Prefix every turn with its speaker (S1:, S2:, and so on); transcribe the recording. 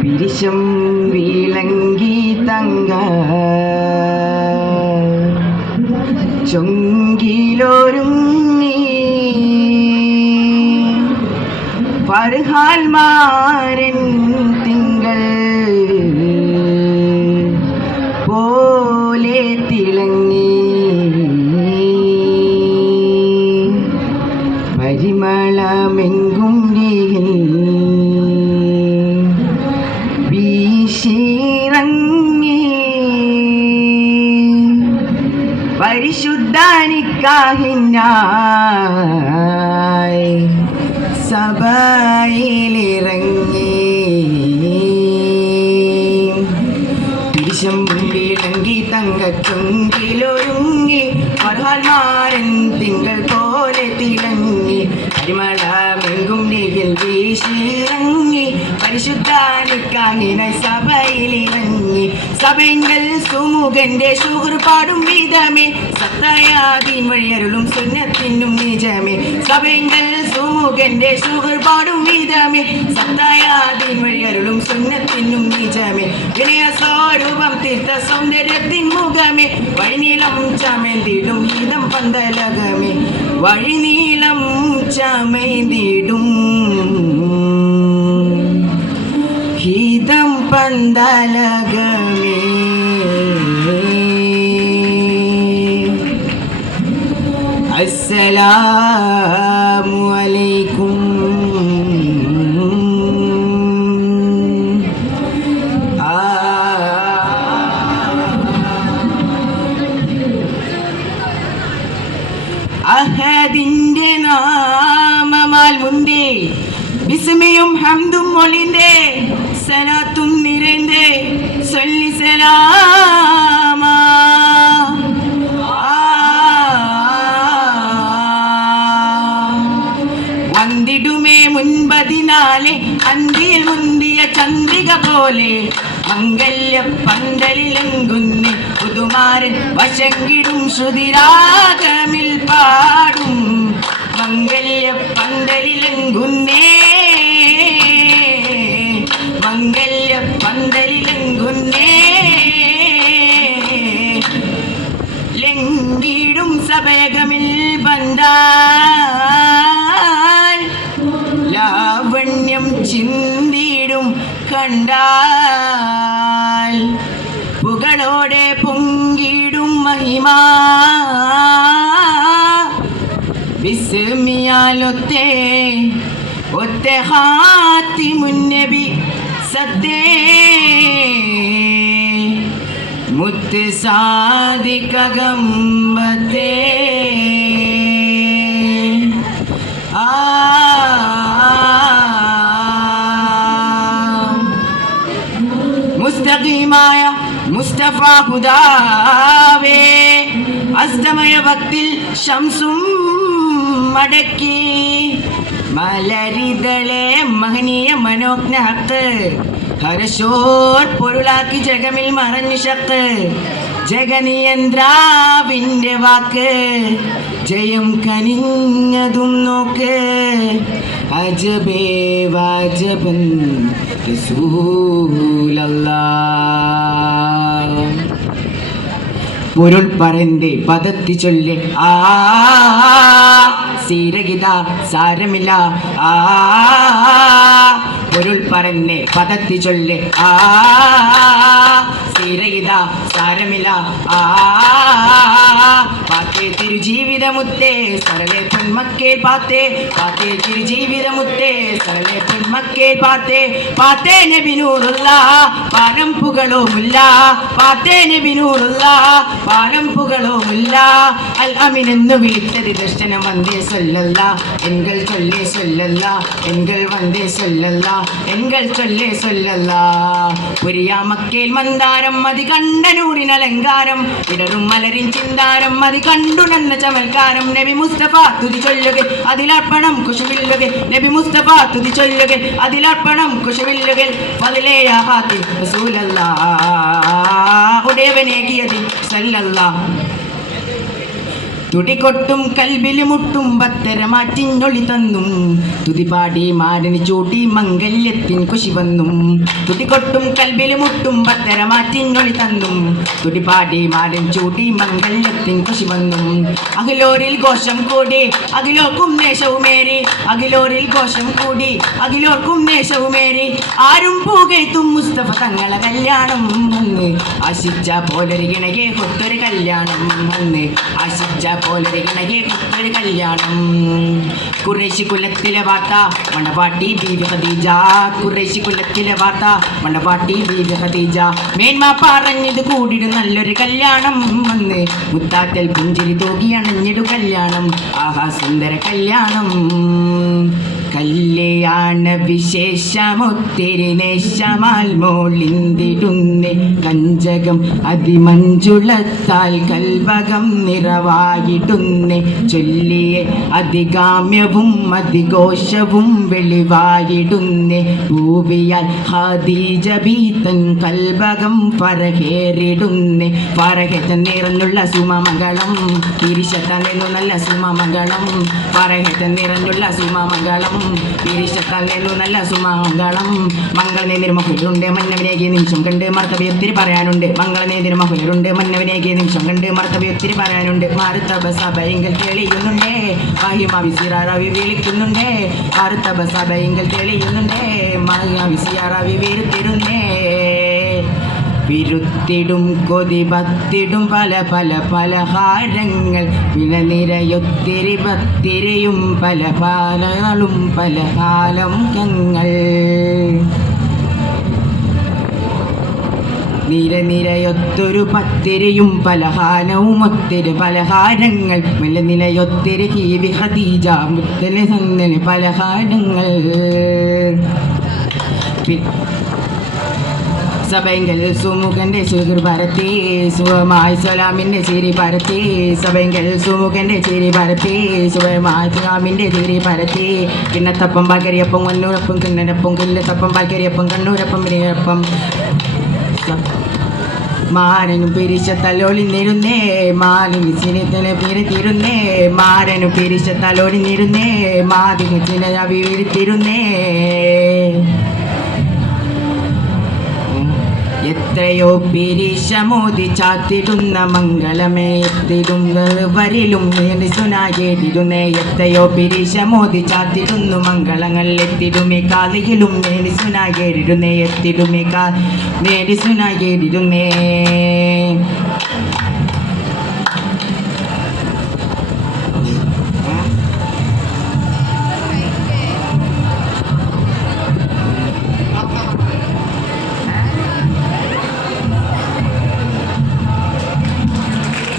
S1: പിരിശം വിളങ്ങി തങ്ക ചൊങ്കിലൊരുങ്ങി ഫർഹാൽ പരിമളമെങ്കും വീശിറങ്ങി പരിശുദ്ധാനിക്കാഹിനായി സഭയിലിറങ്ങി. വീശിറങ്ങി പരിശുദ്ധാനിക്കാങ്ങിനായി സഭയിലിറങ്ങി. സഭയങ്ങൾ സുമുഖന്റെ ഷുഹർ പാടും വിധമേ. സത്തയാദീൻ വഴിയരുളും സുന്നത്തിനും നിജമേ. സഭയങ്ങൾ സുമുഖന്റെ ഷുഹർ പാടും വിധമേ. സത്തയാദീൻ വഴിയരുളും സുന്നത്തിനും നിജമേ. വിനയ സ്വരൂപം തീർത്ത സൗന്ദര്യത്തിൻ മുഖമേ. വഴിനീളം ചമേന്തിടും ഗീതം പന്തലകമേ. വഴിനീളം ചമേന്തിടും പന്തലകമേ അസ്സലാമു അലൈക്കും. അഹദിന്റെ നാമമാൽ മുന്തേ വിസ്മയും ഹംദും മൊളിന്തേ സലാത്തും നിറന്തേ സൊല്ലി സലാമാ. വന്നിടുമേ മുൻപതിനാലെ അന്തിയിൽ മുന്തിയ ചന്ദ്രിക പോലെ. മംഗല്യ പന്തലിലെങ്കുന്നി പുതുമാരൻ വശങ്കിടും ശ്രുതിരാഗമിൽ പാടും. മംഗല്യ പന്തലിലെങ്കുന്നേ ചിന്തിടും കണ്ടാൽ പുകളോടെ പൊങ്കിടും മഹിമാ. വിസ്മിയാലൊത്തേ ഒത്തെ ഹാത്തി മുന്നബി സത്തേ മുത്ത് സാധിക്കകമ്പത്തേ മുസ്തഖീമായ മുസ്തഫ ഹുദാവേ അസ്തമയ ഭക്തിൽ ശംസും മടക്കി. മലരിതളെ മഹനീയ മനോജ്ഞ ഹത്ത്. ഹരശോർ പൊരുളാക്കി ജഗമിൽ മറഞ്ഞു ശക്ത് ജഗനിയന്ത്രാവിന്റെ വാക്ക് ജയം കനിഞ്ഞതും നോക്ക്. അജബേ വാജബൻ പൊരുൾ പറന്റെ പദത്തി ചൊല്ല്. ആ സീരകിത സാരമില്ല. ആ പൊരുൾ പറഞ്ഞേ പദത്തി ചൊല്ലേ. ആ സ്ഥിരയിത സാരമില്ല. ആ പാത്തേ തിരുജീവിതമുത്തേ സർവേ പൊന്മക്കേ പാത്തേ. പാത്തേ തിരുജീവിതമുത്തേ സർവേ പൊന്മക്കേ പാത്തേ. പാത്തേ നബിനൂറുള്ള പാനം പുകളുമില്ല പാത്തേ നബിനൂറുള്ള പാനം പുകളുമില്ല അൽ അമിൻ വിളിച്ചത് ദർശനം വന്ദേ സൊല്ലല്ല. എങ്കൽ ചൊല്ലേ സൊല്ലല്ല. എങ്കൽ വന്ദേ സൊല്ലല്ല. എങ്കൽ ചൊല്ലേ സൊല്ലല്ല. പുരിയാമക്കേൽ മന്ദാരം മതി കണ്ടനൂടിൻ അലങ്കാരം. ഇടറും മലരിൻ ചിന്താരം മതി കണ്ടുണർന്ന ചമൽക്കാരം. നബി മുസ്തഫ തുതി ചൊല്ലുക അതിലർപ്പണം കുശുവില്ലുക നബി മുസ്തഫ തുതി ചൊല്ലുക അതിലർപ്പണം കുശുവില്ലുകൾ പതിലേയാഹാത്തിൽ റസൂലല്ലാ ഉടേവനേകിയതിൽ സല്ലല്ലാ തുടികൊട്ടും കൽവിൽ മുട്ടും ബത്തര മാറ്റിഞ്ഞൊളി തന്നും. തുതിപാടി മാരന് ചൂട്ടി മംഗല്യത്തിൻ കുശി വന്നും. തുടികൊട്ടും കൽവിൽ മുട്ടും ബത്തര മാറ്റിഞ്ഞൊളി തന്നും. തുടിപാടി മാരൻ ചൂട്ടി മംഗല്യത്തിൻ കുശി വന്നും. അഖിലോരിൽ ഘോഷം കൂടി അഖിലോർക്കും നേശവുമേറി അഖിലോരിൽ ഘോഷം കൂടി അഖിലോർക്കും നേശവുമേറി ആരും പൂകെത്തും മുസ്തഫ തങ്ങളെ കല്യാണം വന്ന്. ആശിച്ച പോലൊരു ഗിണകെ കൊത്തൊരു കല്യാണം വന്ന്. ആശിച്ച പോലൊരു ഗിണകെ കൊത്തൊരു കല്യാണം. കുറേശി കുലത്തിലെ വാർത്ത മണവാട്ടി ബീവി ഖദീജ. കുറേശി കുലത്തിലെ വാർത്ത മണവാട്ടി ബീവി ഖദീജ. മേന്മ പറഞ്ഞത് കൂടിയിട്ട് നല്ലൊരു കല്യാണം വന്ന് മുത്താറ്റൽ പുഞ്ചിരി തൂകി അണഞ്ഞിടു കല്യാണം. ആഹാ സുന്ദര കല്യാണം. കല്യാണ വിശേഷമൊത്തിരി നേശമാൽ മോളിന്തിടുന്നേ. കഞ്ചകം അതിമഞ്ജുളത്താൽ കൽവകം നിറവായിടുന്നേ. ചൊല്ലിയെ അതികാമ്യവും അതിഘോഷവും വെളിവായിടുന്നേ. ഭൂവിയാൽ ഹാദീജ ബീത്തൻ കൽവകം പറകേറിടുന്നേ പറകറ്റ നിറഞ്ഞുള്ള സുമമംഗളം തിരിശത്ത നിന്നു നല്ല സുമമംഗളം. പറകറ്റ നിറഞ്ഞുള്ള സുമമംഗളം തിരിശത്ത നല്ല സുമംഗളം. മംഗളനേ മഹുലുണ്ട് മന്നവനേക്ക് നിമിഷം കണ്ട് മർത്തവ്യ പറയാനുണ്ട്. മംഗളനേ മഹുലുണ്ട് മന്നവനേക്ക് നിമിഷം കണ്ട് മർത്തവ്യ ഒത്തിരി പറയാനുണ്ട്. മാറുത്തബ സഭയെങ്കിൽ തെളിയുന്നുണ്ടേ മഹിമ വിസിറാറവി വിളിക്കുന്നുണ്ടേ. മാറുത്തബ സഭയെങ്കിൽ തെളിയുന്നുണ്ടേ മഹിമ വിസിയാറവി വീഴ്ത്തിടുന്നേ വിരുത്തിടും കൊതി ഭക്തിടും പല പല പലഹാരങ്ങൾ വിലനിരയൊത്തിരി ഭക്തിരയും പല പാലകളും പല കാലം ഞങ്ങൾ നിരനിരയൊത്തൊരു പത്തിരയും പലഹാരവും ഒത്തിരി പലഹാരങ്ങൾ വിലനിലയൊത്തിരി കീവി ഹദീജ മുത്തലെ സന്നന് പലഹാരങ്ങൾ സഭയെങ്കിൽ സുമുഖന്റെ സുഹൃ പരത്തി സുഖമായി സലാമിന്റെ ചിരി പരത്തി സഭയെങ്കിൽ സുമുഖന്റെ ചിരി പരത്തി സുഖമായി സലാമിന്റെ ചിരി പരത്തി. കിണ്ണത്തപ്പം പകരിയപ്പം കണ്ണൂരപ്പം കിണ്ണനപ്പം കില്ലത്തപ്പം പകരിയപ്പം കണ്ണൂരപ്പം പിരിയപ്പം മാരനും പിരിച്ച തലോളിന്നിരുന്നേ മാലിന് ചിനത്തിനെ പിരിത്തിരുന്നേ മാരനും പിരിച്ച തലോളിന്നിരുന്നേ മാതിന് ചിന വീഴ്ത്തിരുന്നേ എത്രയോ പിരിശമോതി ചാത്തിടുന്ന മംഗളമേ എത്തിടുന്നത് വരിലും സുനാകേട്ടിരുന്നേ എത്രയോ പിരിശമോതി ചാത്തിടുന്നു മംഗളങ്ങൾ എത്തിടുമേ. കാലിയിലും നേടി സുനാകേടിരുന്നേ എത്തിടുമേ കാ നേടി സുനാകേടിരുന്നേ